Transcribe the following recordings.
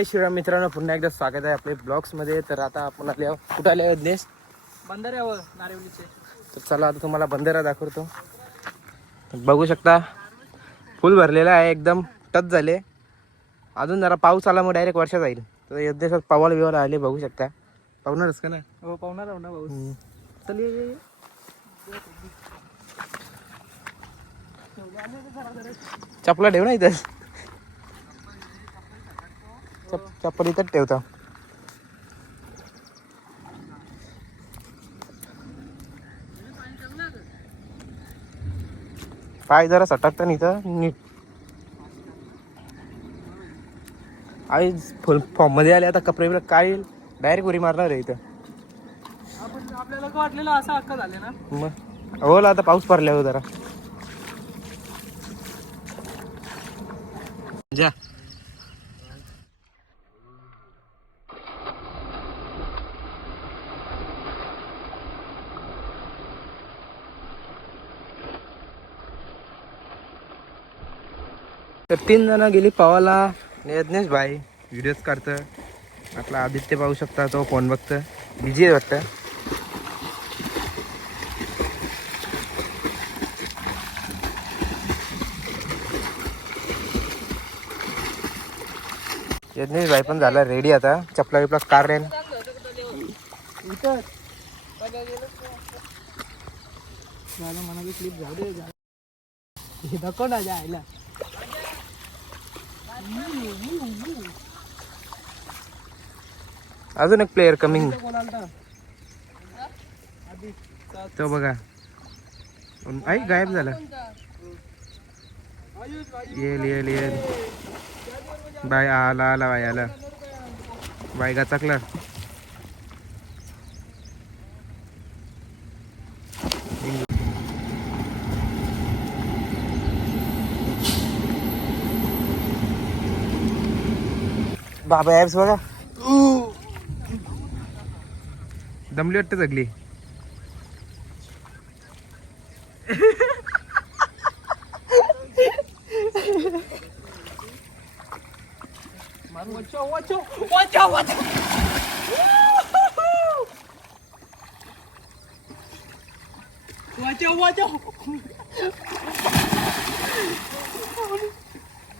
जय श्रीराम मित्रांनो पुन्हा एकदा स्वागत आहे आपल्या ब्लॉग्समध्ये. तर आता आपण आहोत. कुठं आले देश? बंधाऱ्यावर नारिवलीचे. तर चला आता तुम्हाला बंदरा दाखवतो. बघू शकता फुल भरलेला आहे एकदम टच झाले. अजून जरा पाऊस आला मग डायरेक्ट वर्षा जाईल. तर योद्देशात पवाल बिवाल आले बघू शकता. पाहुणारच का ना हो आहो ना भाऊ. चल ये. चपला ठेव ना इथं. चप चप्पल इथं ठेवता. पाय जरा सटकता नाही इथं नीट. आई फुल फॉर्ममध्ये आले आता कपडे बिपडे काय डायरेक्ट उरी मारणार आहे इथं. आपल्याला वाटलेलं असं हक्क झाले ना मग हो आता पाऊस पडल्यावर हो जरा. जा. तर तीन जण गेली पवाला. यज्ञेश भाई. व्हिडिओज काढतं आपला आदित्य पाहू शकता तो फोन बघतं बिझी आहे वाटतं. यज्ञेश भाई पण झाला रेडी आता. चपला बिपला कार रेन क्लिप जाऊ दे जा. ना जायला अजून एक प्लेअर कमिंग तो बघा. आई गायब झाला. येल येल येल बाय आला आला बाय आला. बाय गाचाकला बाबा ॲप्स बघा. दमली वाटते जगली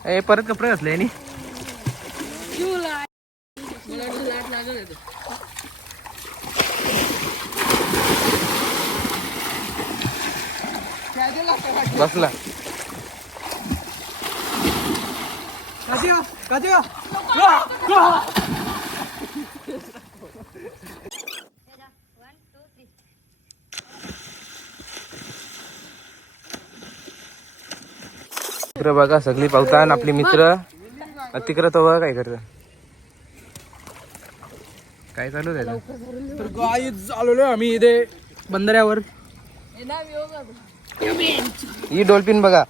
ए परत कपडे घातले यांनी. वाचो वाचो ए परत कपडे घातले आणि बसला काजया काजया मित्र बघा सगळी पावता आणि आपली मित्र तिकडं तो बघा काय करत? काय चालू त्याचं? तर गाई चालवलो आम्ही इथे बंधाऱ्यावर ही डॉल्फिन बघा.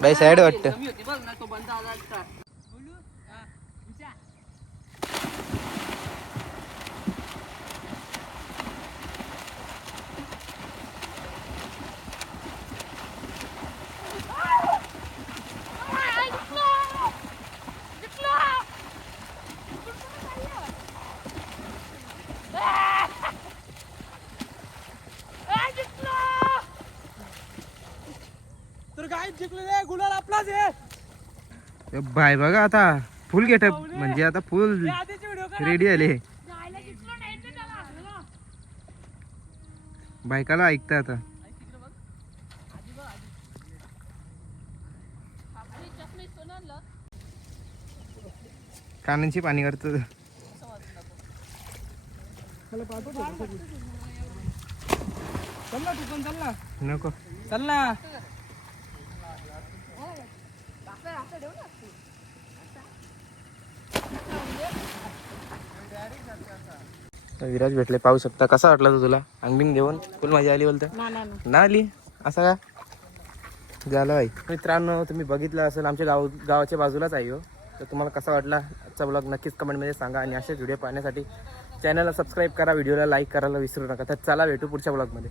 बाई साईड वाटतं. तर गाय जिंकलेले गुलाल आपलाच आहे. ए बाय बघा आता. फुल गेटअप म्हणजे आता फुल आधीचे व्हिडिओ रेडी आले. बायकाला ऐकता आता. कानांची पाणी करत. चल ना तू पण चल ना. नको. चल ना. तर विराज भेटले पाहू शकता. कसा वाटला तो तुला? अंगबिंग देऊन फुल मजा आली बोलत. ना आली? असं का? झालं भाई. मित्रांनो तुम्ही बघितलं असेल आमच्या गाव गावाच्या बाजूलाच आहे हो. तर तुम्हाला कसा वाटला? आजचा ब्लॉग नक्कीच कमेंटमध्ये सांगा आणि असेच व्हिडिओ पाहण्यासाठी चॅनलला सबस्क्राईब करा व्हिडिओला लाईक करायला विसरू नका. तर चला भेटू पुढच्या ब्लॉगमध्ये